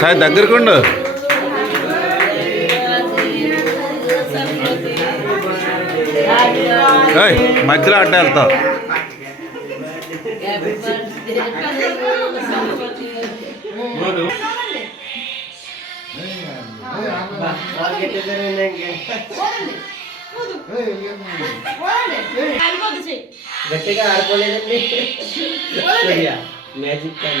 சாய் தக்கிருக்கு உண்டு ஏய் மக்கில் அட்டே அல்த்தா గట్టిగా ఆడుకోలేదండి మ్యాజిక్ టైం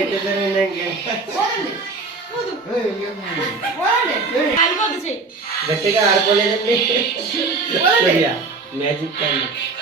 मैजिक